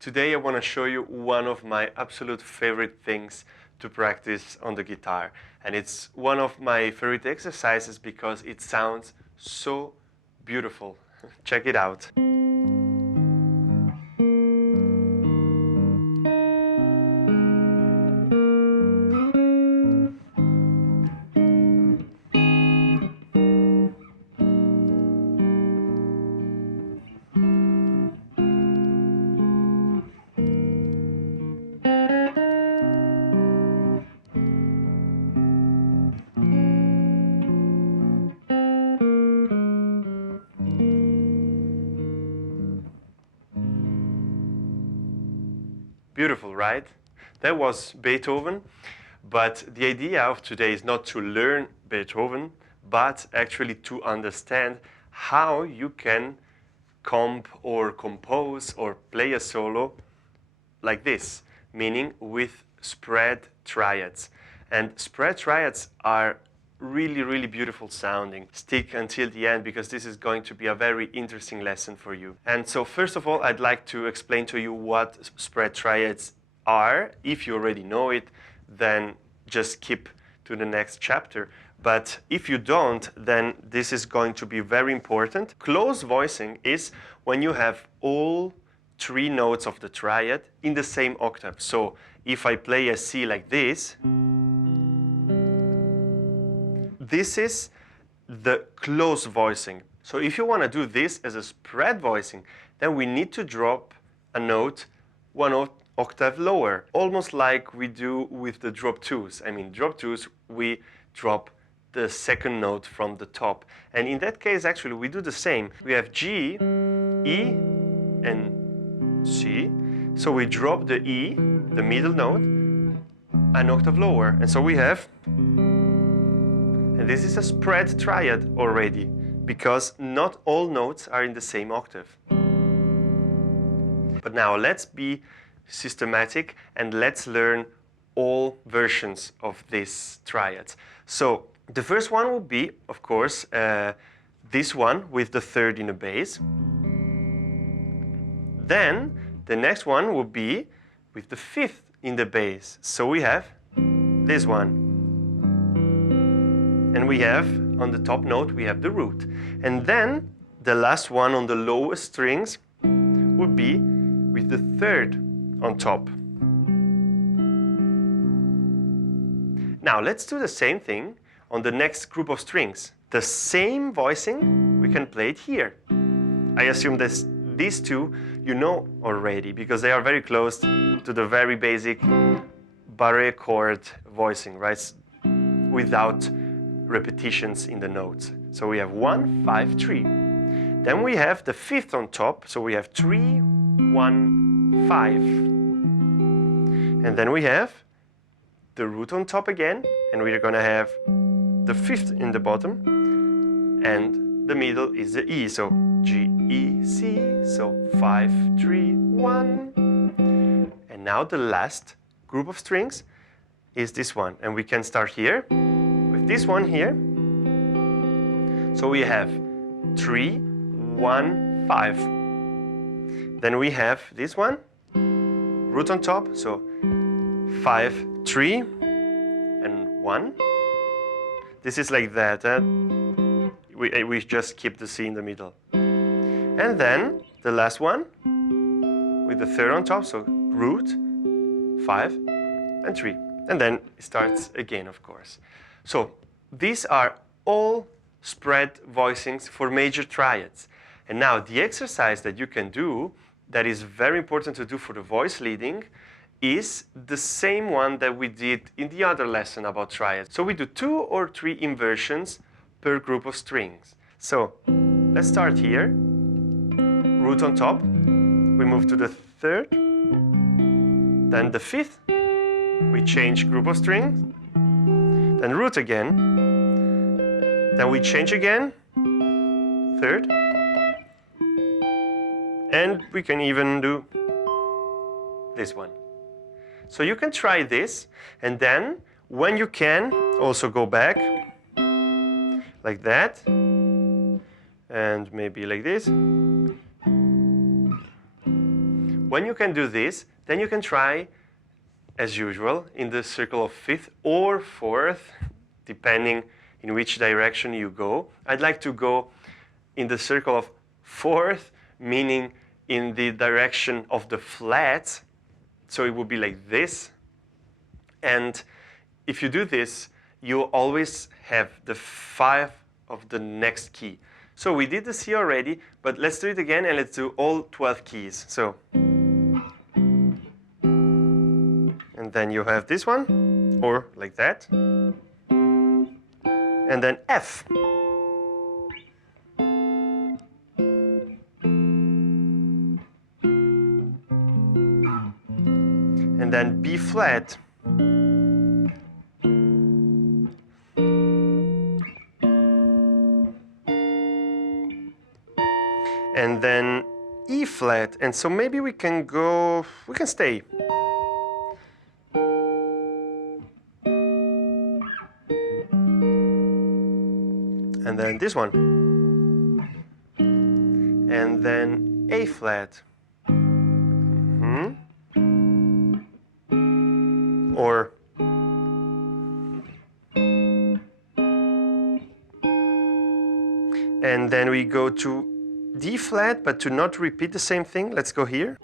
Today I want to show you one of my absolute favorite things to practice on the guitar. And it's one of my favorite exercises because it sounds so beautiful. Check it out. Beautiful, right? That was Beethoven, but the idea of today is not to learn Beethoven, but actually to understand how you can comp or compose or play a solo like this, meaning with spread triads. And spread triads are really beautiful sounding. Stick until the end because this is going to be a very interesting lesson for you. And so first of all, I'd like to explain to you what spread triads are. If you already know it, then just skip to the next chapter. But if you don't, then this is going to be very important. Close voicing is when you have all three notes of the triad in the same octave. So if I play a C like this is the close voicing. So if you want to do this as a spread voicing, then we need to drop a note one octave lower, almost like we do with the drop twos. I mean, drop twos, we drop the second note from the top. And in that case, actually, we do the same. We have G, E, and C. So we drop the E, the middle note, an octave lower. And so we have, and this is a spread triad already, because not all notes are in the same octave. But now let's be systematic and let's learn all versions of these triads. So the first one will be, of course, this one with the third in the bass. Then the next one will be with the fifth in the bass. So we have this one. And we have, on the top note, we have the root. And then the last one on the lowest strings would be with the third on top. Now let's do the same thing on the next group of strings. The same voicing, we can play it here. I assume that these two you know already because they are very close to the very basic barré chord voicing, right? Without repetitions in the notes. So we have 1, 5, 3. Then we have the fifth on top, so we have 3, 1, 5. And then we have the root on top again, and we're gonna have the fifth in the bottom, and the middle is the E, so G, E, C, so 5, 3, 1. And now the last group of strings is this one, and we can start here with this one here. So we have 3, 1, 5. Then we have this one, root on top, so 5, 3, and 1. This is like that. We just keep the C in the middle. And then the last one with the third on top, so root, 5, and 3. And then it starts again, of course. So these are all spread voicings for major triads. And now the exercise that you can do that is very important to do for the voice leading is the same one that we did in the other lesson about triads. So we do 2 or 3 inversions per group of strings. So let's start here. Root on top. We move to the third. Then the fifth. We change group of strings. Then root again. Then we change again. Third. And we can even do this one. So you can try this, and then when you can, also go back like that, and maybe like this. when you can do this, then you can try, as usual, in the circle of fifth or fourth, depending in which direction you go. I'd like to go in the circle of fourth, meaning in the direction of the flats. So it would be like this. And if you do this, you always have the 5 of the next key. So we did the C already, but let's do it again and let's do all 12 keys. So, and then you have this one, or like that. And then F. And then B flat. And then E flat. And so maybe we can go, we can stay. And then this one. And then A flat. Or and then we go to D flat, but to not repeat the same thing, let's go here.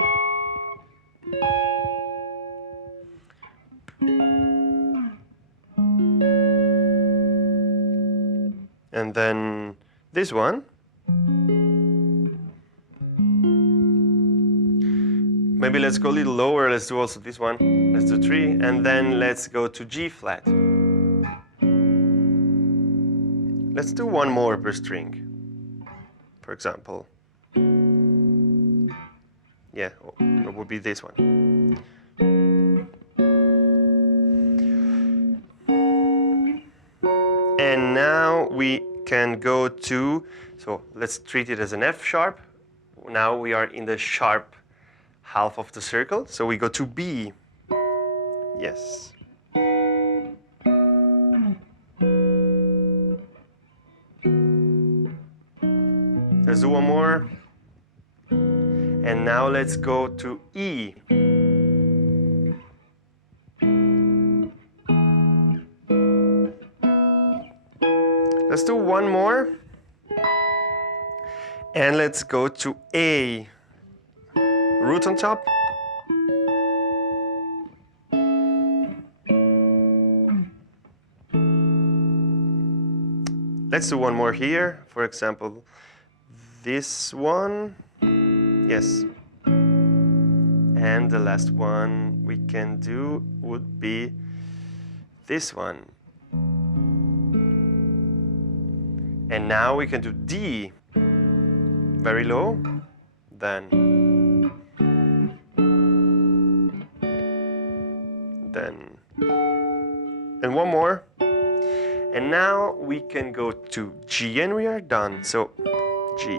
And then this one. Maybe let's go a little lower, let's do also this one. Let's do 3, and then let's go to G flat. Let's do one more per string, for example. Yeah, it would be this one. And now we can go to, so let's treat it as an F sharp. Now we are in the sharp half of the circle, so we go to B. Yes. Let's do one more. And now let's go to E. Let's do one more. And let's go to A. Root on top. Let's do one more here. For example, this one. Yes. And the last one we can do would be this one. And now we can do D. Very low. Then and one more. And now we can go to G and we are done. So G.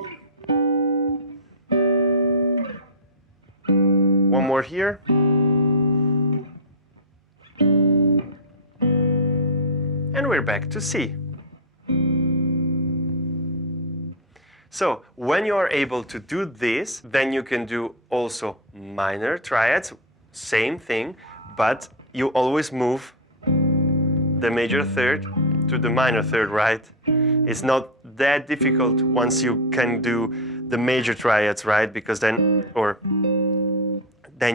One more here. And we're back to C. So when you are able to do this, then you can do also minor triads, same thing, but you always move the major third to the minor third, right? It's not that difficult once you can do the major triads, right? Because then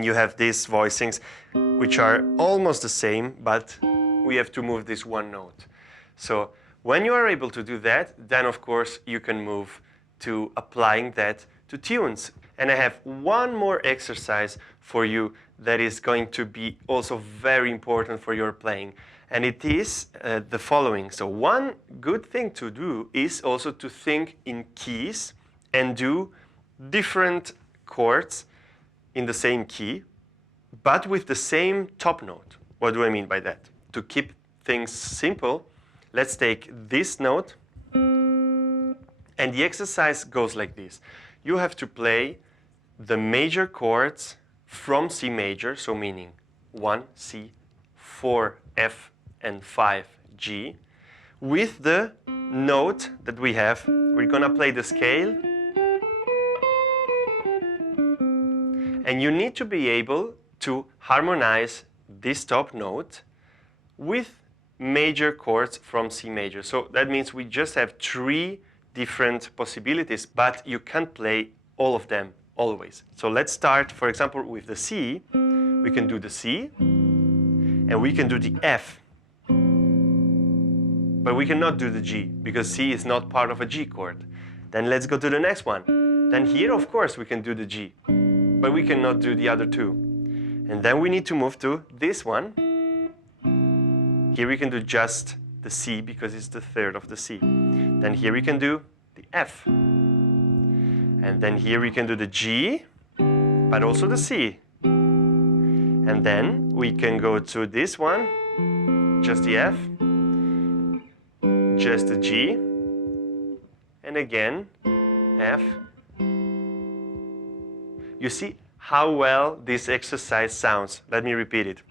you have these voicings which are almost the same, but we have to move this one note. So when you are able to do that, then of course you can move to applying that to tunes. And I have one more exercise for you that is going to be also very important for your playing. And it is the following. So one good thing to do is also to think in keys and do different chords in the same key, but with the same top note. What do I mean by that? To keep things simple, let's take this note. And the exercise goes like this. You have to play the major chords from C major, so meaning 1 C, 4 F, and 5 G, with the note that we have. We're gonna play the scale. And you need to be able to harmonize this top note with major chords from C major. So that means we just have 3 different possibilities, but you can't play all of them always. So let's start, for example, with the C. We can do the C, and we can do the F. But we cannot do the G, because C is not part of a G chord. Then let's go to the next one. Then here, of course, we can do the G, but we cannot do the other 2. And then we need to move to this one. Here we can do just the C, because it's the 3rd of the C. Then here we can do the F. And then here we can do the G, but also the C. And then we can go to this one, just the F, just the G, and again, F. You see how well this exercise sounds. Let me repeat it.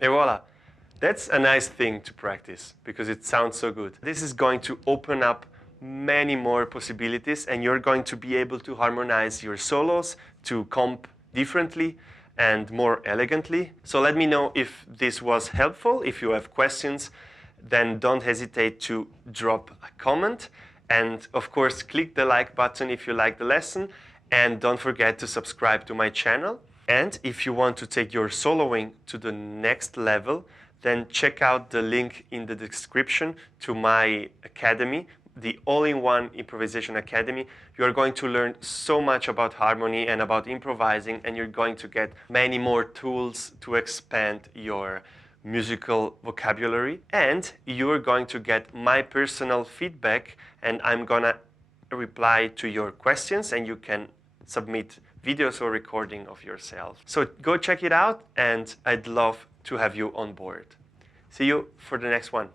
Et voila. That's a nice thing to practice because it sounds so good. This is going to open up many more possibilities, and you're going to be able to harmonize your solos to comp differently and more elegantly. So let me know if this was helpful. If you have questions, then don't hesitate to drop a comment. And of course, click the like button if you like the lesson. And don't forget to subscribe to my channel. And if you want to take your soloing to the next level, then check out the link in the description to my academy, the all-in-one Improvisation Academy. You are going to learn so much about harmony and about improvising, and you're going to get many more tools to expand your musical vocabulary. And you're going to get my personal feedback, and I'm gonna reply to your questions, and you can submit videos or recording of yourself. So go check it out, and I'd love to have you on board. See you for the next one.